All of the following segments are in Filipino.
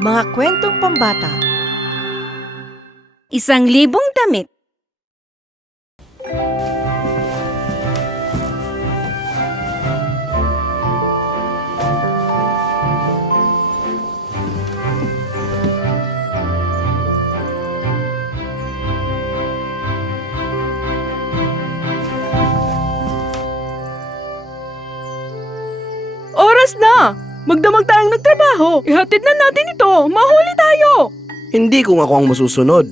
Mga kwentong pambata. 1,000 damit. Oras na! Magdamag tayong nagtrabaho. Ihatid na natin ito. Mahuli tayo. Hindi kung ako ang masusunod.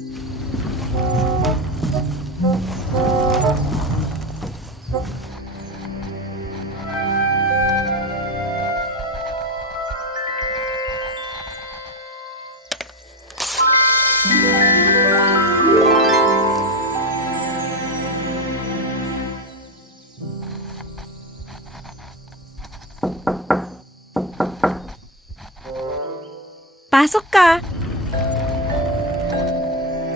Pasok ka.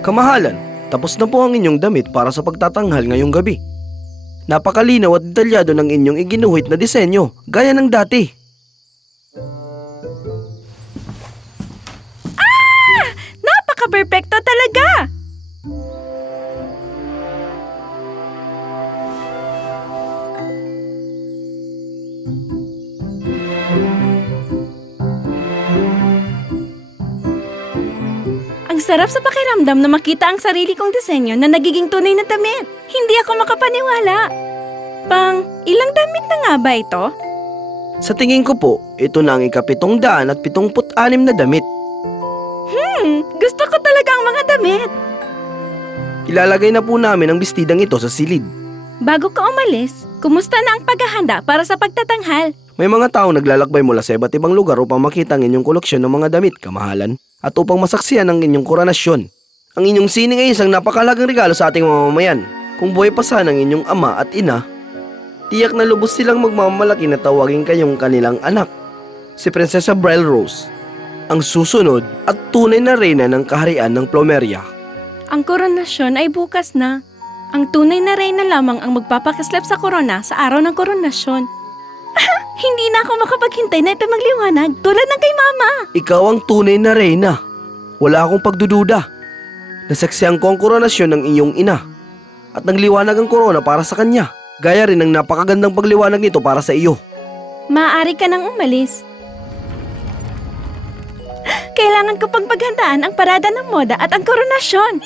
Kamahalan, tapos na po ang inyong damit para sa pagtatanghal ngayong gabi. Napakalinaw at detalyado ng inyong iginuhit na disenyo, gaya ng dati. Napaka-perfecto talaga! Ang sarap sa pakiramdam na makita ang sarili kong disenyo na nagiging tunay na damit. Hindi ako makapaniwala. Ilang damit na nga ba ito? Sa tingin ko po, ito na ang ika-776 na damit. Gusto ko talaga ang mga damit. Ilalagay na po namin ang bestidang ito sa silid. Bago ka umalis, kumusta na ang paghahanda para sa pagtatanghal? May mga taong naglalakbay mula sa iba't ibang lugar upang makita ang inyong koleksyon ng mga damit, kamahalan, at upang masaksiyan ang inyong koronasyon. Ang inyong sining ay isang napakalagang regalo sa ating mamamayan. Kung buhay pa sana ang inyong ama at ina, tiyak na lubos silang magmamalaki na tawagin kayong kanilang anak, si Prinsesa Brielle Rose, ang susunod at tunay na reyna ng kaharian ng Plumeria. Ang koronasyon ay bukas na. Ang tunay na reyna lamang ang magpapakislap sa korona sa araw ng koronasyon. Hindi na ako makapaghintay na ito magliwanag tulad ng kay Mama. Ikaw ang tunay na reyna. Wala akong pagdududa. Nasaksihan ko ang koronasyon ng iyong ina at nagliwanag ang korona para sa kanya. Gaya rin ng napakagandang pagliwanag nito para sa iyo. Maaari ka nang umalis. Kailangan ko pang paghandaan ang parada ng moda at ang koronasyon.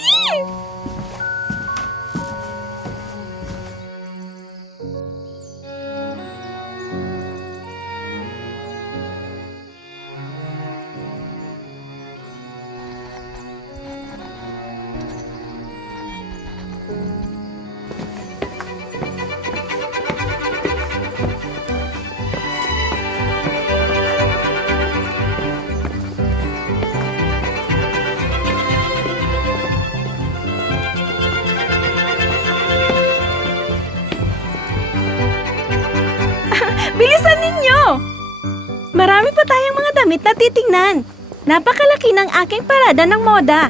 Bilisan ninyo! Marami pa tayong mga damit na titingnan. Napakalaki ng aking parada ng moda.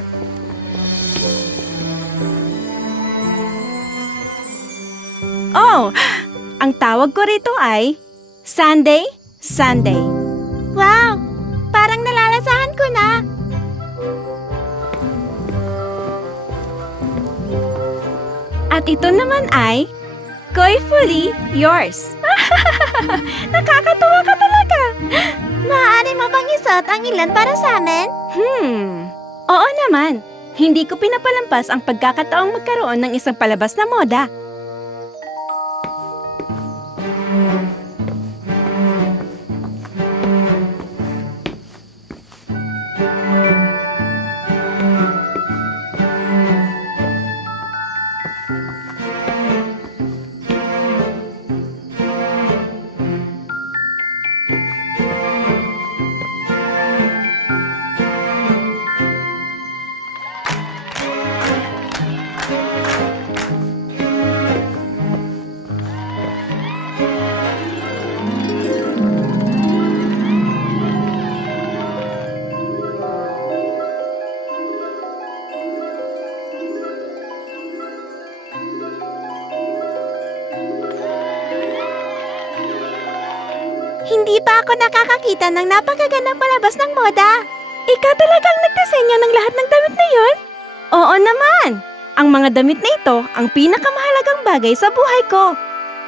Oh, ang tawag ko rito ay Sunday, Sunday. Wow! Parang nalalasahan ko na. At ito naman ay Joyfully Yours. Nakakatuwa ka talaga. Maaari mo bang isuot ang ilan para sa amin? Oo naman. Hindi ko pinapalampas ang pagkakataong magkaroon ng isang palabas na moda. Hindi pa ako nakakakita ng napakagandang palabas ng moda. Ikaw talagang nagdisenyo ng lahat ng damit na yon? Oo naman! Ang mga damit na ito ang pinakamahalagang bagay sa buhay ko.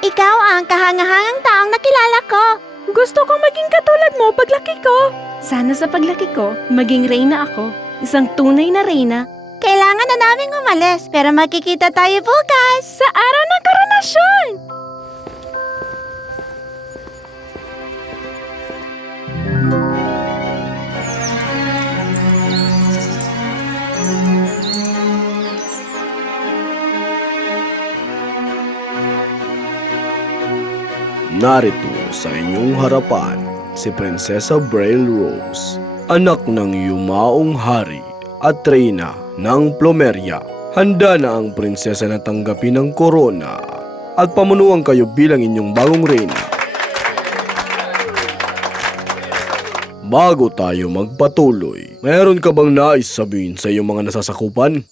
Ikaw ang kahangahangang taong nakilala ko. Gusto kong maging katulad mo paglaki ko. Sana sa paglaki ko, maging reyna ako. Isang tunay na reyna. Kailangan na naming umalis, pero magkikita tayo bukas sa araw ng koronasyon! Narito sa inyong harapan si Prinsesa Braille Rose, anak ng yumaong hari at reyna ng Plumeria. Handa na ang prinsesa na tanggapin ang korona at pamunuan kayo bilang inyong bagong reyna. Bago tayo magpatuloy, mayroon ka bang nais sabihin sa iyong mga nasasakupan?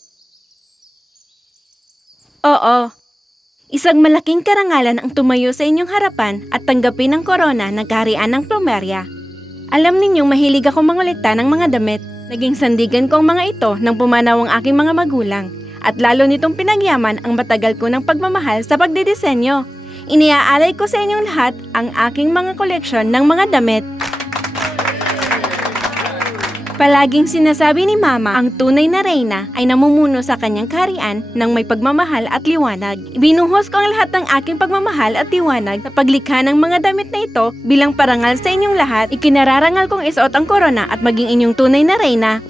Oo. Isang malaking karangalan ang tumayo sa inyong harapan at tanggapin ang korona ng kaharian ng Plumeria. Alam ninyong mahilig ako mangolekta ng mga damit. Naging sandigan ko ang mga ito nang pumanaw ang aking mga magulang. At lalo nitong pinagyaman ang matagal ko ng pagmamahal sa pagdidisenyo. Iniaalay ko sa inyong lahat ang aking mga koleksyon ng mga damit. Palaging sinasabi ni Mama, ang tunay na reyna ay namumuno sa kanyang kaharian ng may pagmamahal at liwanag. Binuhos ko ang lahat ng aking pagmamahal at liwanag sa paglikha ng mga damit na ito bilang parangal sa inyong lahat. Ikinararangal kong isuot ang korona at maging inyong tunay na reyna.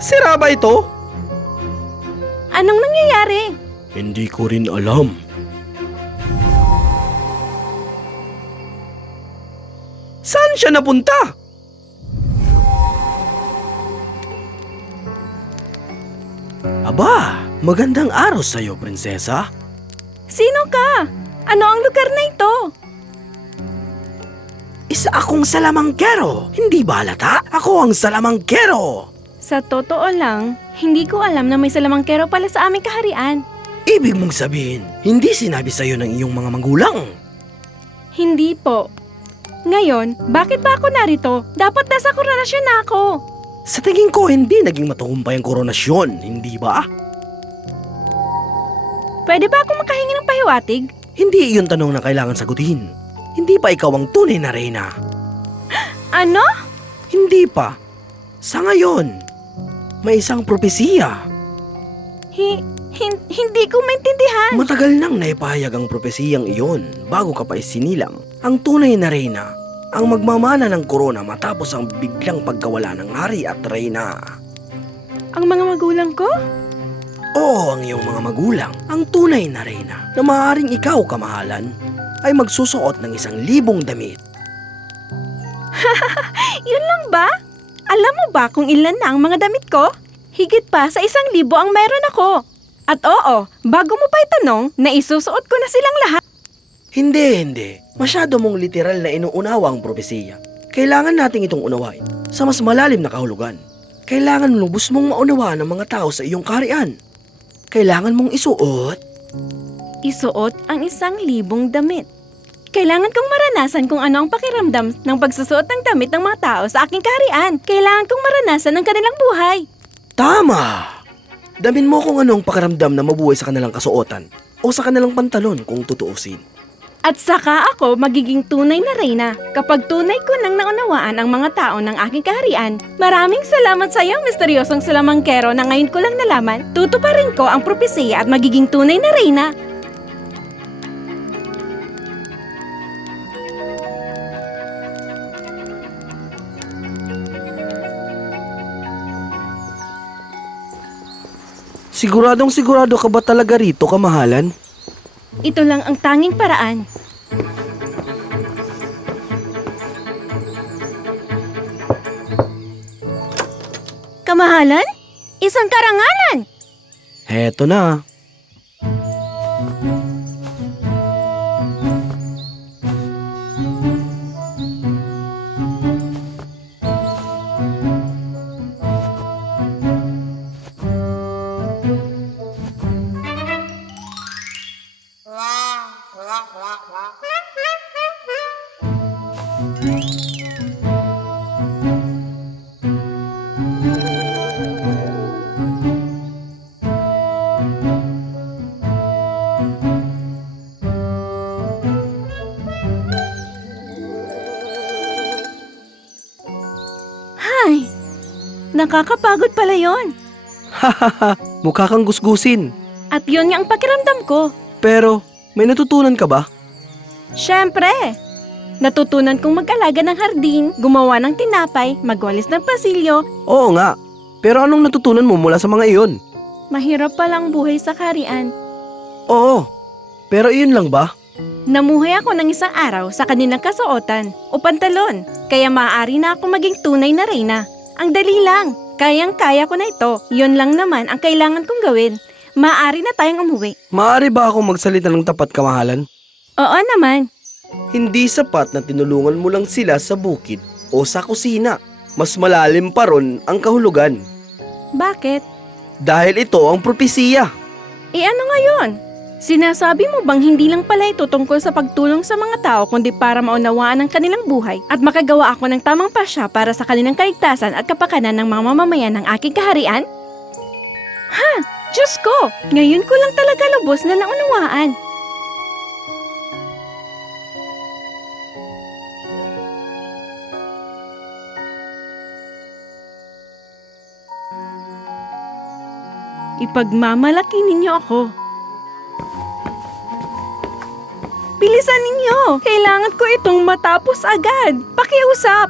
Sira ba ito? Anong nangyayari? Hindi ko rin alam. Saan siya napunta? Aba, magandang araw sa'yo, prinsesa. Sino ka? Ano ang lugar na ito? Isa akong salamangkero. Hindi ba halata? Ako ang salamangkero. Sa totoo lang, hindi ko alam na may salamangkero pala sa aming kaharian. Ibig mong sabihin, hindi sinabi sa'yo ng iyong mga magulang. Hindi po. Ngayon, bakit ba ako narito? Dapat nasa koronasyon na ako. Sa tingin ko, hindi naging matagumpay ang koronasyon, hindi ba? Pwede ba akong makahingi ng pahiwatig? Hindi iyon tanong na kailangan sagutin. Hindi pa ikaw ang tunay na reyna. Ano? Hindi pa. Sa ngayon, may isang propesiya. Hindi ko maintindihan. Matagal nang naipahayag ang propesiyang iyon bago ka pa isinilang. Ang tunay na reyna ang magmamana ng korona matapos ang biglang pagkawala ng hari at reyna. Ang mga magulang ko? Oo, ang iyong mga magulang, ang tunay na reyna na maaaring ikaw, kamahalan, ay magsusuot ng 1,000 damit. Yun lang ba? Alam mo ba kung ilan na ang mga damit ko? Higit pa sa 1,000 ang meron ako. At oo, bago mo pa itanong, naisusuot ko na silang lahat. Hindi. Masyado mong literal na inuunawa ang propesiya. Kailangan nating itong unawain sa mas malalim na kahulugan. Kailangan lubos mong maunawaan ng mga tao sa iyong kaharian. Kailangan mong isuot. Isuot ang 1,000 damit. Kailangan kong maranasan kung ano ang pakiramdam ng pagsusuot ng damit ng mga tao sa aking kaharian. Kailangan kong maranasan ang kanilang buhay. Tama! Damin mo kung anong pakiramdam na mabuhay sa kanilang kasuotan o sa kanilang pantalon kung tutuusin. At saka ako magiging tunay na reyna kapag tunay ko nang naunawaan ang mga tao ng aking kaharian. Maraming salamat sa iyo, misteryosong salamangkero, na ngayon ko lang nalaman. Tutuparin ko ang propesiya at magiging tunay na reyna. Siguradong sigurado ka ba talaga rito, kamahalan? Ito lang ang tanging paraan. Kamahalan? Isang karangalan! Heto na. Hay, nakakapagod pala yon. Hahaha, mukha kang gusgusin. At yun nga ang pakiramdam ko. Pero, may natutunan ka ba? Siyempre, natutunan kong mag-alaga ng hardin, gumawa ng tinapay, magwalis ng pasilyo. Oo nga. Pero anong natutunan mo mula sa mga iyon? Mahirap palang buhay sa kaharian. Oo. Pero iyon lang ba? Namuhay ako ng isang araw sa kanilang kasuotan o pantalon, kaya maaari na ako maging tunay na reyna. Ang dali lang, kayang-kaya ko na ito. Yun lang naman ang kailangan kong gawin. Maaari na tayong umuwi. Maaari ba akong magsalita ng tapat, kamahalan? Oo naman. Hindi sapat na tinulungan mo lang sila sa bukid o sa kusina. Mas malalim pa ron ang kahulugan. Bakit? Dahil ito ang propesiya. Ano nga yun? Sinasabi mo bang hindi lang pala ito tungkol sa pagtulong sa mga tao kundi para maunawaan ang kanilang buhay at makagawa ako ng tamang pasya para sa kanilang kaligtasan at kapakanan ng mga mamamayan ng aking kaharian? Ha! Diyos ko! Ngayon ko lang talaga lubos na naunawaan. Ipagmamalaki ninyo ako. Bilisan ninyo! Kailangan ko itong matapos agad. Pakiusap!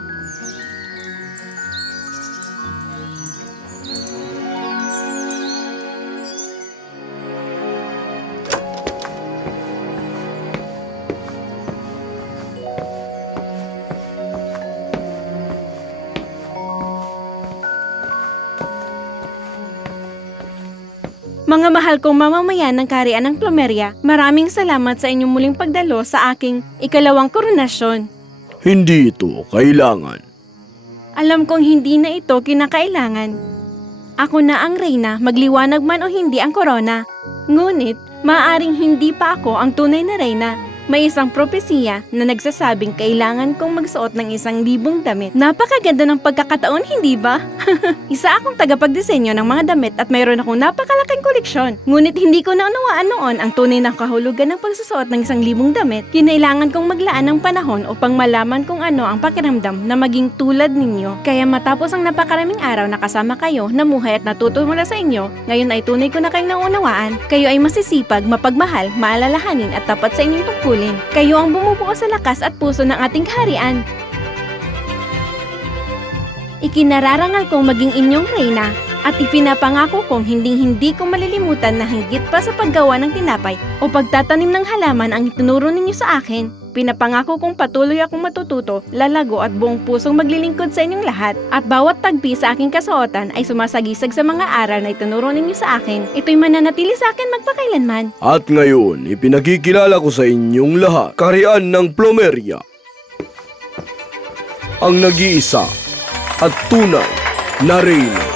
Mga mahal kong mamamayan ng kaharian ng Plumeria, maraming salamat sa inyong muling pagdalo sa aking ikalawang koronasyon. Hindi ito kailangan. Alam kong hindi na ito kinakailangan. Ako na ang reyna, magliwanag man o hindi ang korona. Ngunit, maaaring hindi pa ako ang tunay na reyna. May isang propesiya na nagsasabing kailangan kong magsuot ng 1,000 damit. Napakaganda ng pagkakataon, hindi ba? Isa akong tagapagdisenyo ng mga damit at mayroon akong napakalaking koleksyon. Ngunit hindi ko naunawaan noon ang tunay na kahulugan ng pagsusuot ng 1,000 damit. Kinailangan kong maglaan ng panahon upang malaman kung ano ang pakiramdam na maging tulad ninyo. Kaya matapos ang napakaraming araw na kasama kayo, namuhay at natuto mula sa inyo, ngayon ay tunay ko na kayong naunawaan. Kayo ay masisipag, mapagmahal, maalalahanin at tapat sa inyong tungkulin. Kayo ang bumubuo sa lakas at puso ng ating kaharian. Ikinararangal kong maging inyong reyna at ipinapangako kong hinding-hindi ko malilimutan na higit pa sa paggawa ng tinapay o pagtatanim ng halaman ang itinuro ninyo sa akin. Pinapangako kong patuloy akong matututo, lalago at buong pusong maglilingkod sa inyong lahat. At bawat tagpi sa aking kasuotan ay sumasagisag sa mga aral na itinuro ninyo sa akin. Ito'y mananatili sa akin magpakailanman. At ngayon, ipinakikilala ko sa inyong lahat, kaharian ng Plumeria. Ang nag-iisa at tunay na reyna.